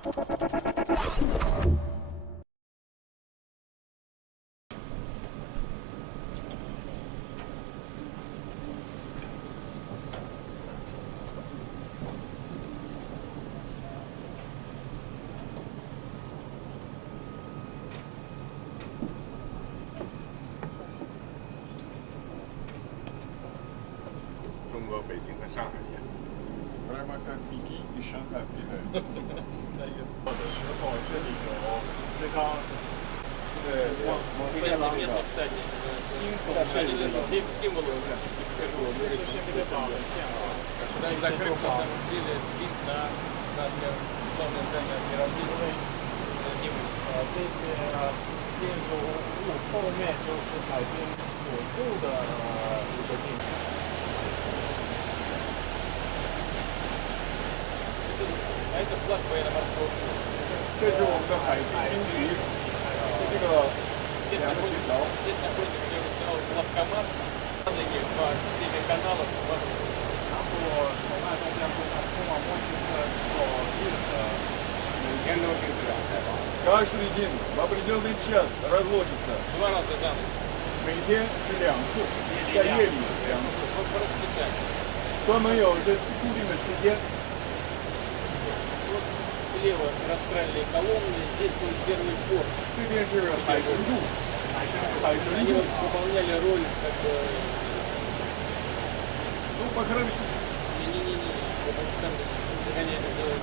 中国北京和上海。来买个米奇一箱台币的。我的雪宝这里有，这刚。对，我，我这是那个宝龙线啊。那你在这个宝龙线的金子呢？那些上面这些比较金的金木，呃，这后面就是。程。 Это флаг военно-морского флота. 这是我们的海军军旗，是这个 Здесь 两个旗 находится, 条。 здесь находится, где он сделал главкомат, надо их по системе каналов у вас 然后从爱东边部它通往莫斯科所运的，每天都是这样开发。 каждый день в определенный час разводится， два раза за ночь. 每天是两次，在夜里两次， Вот по расписанию. 专门有这固定的时间。 Вот слева раскрайные колонны, здесь был первый порт. Они вот выполняли роль как бы... Ну, по Не-не-не, потому что там загоняли делают.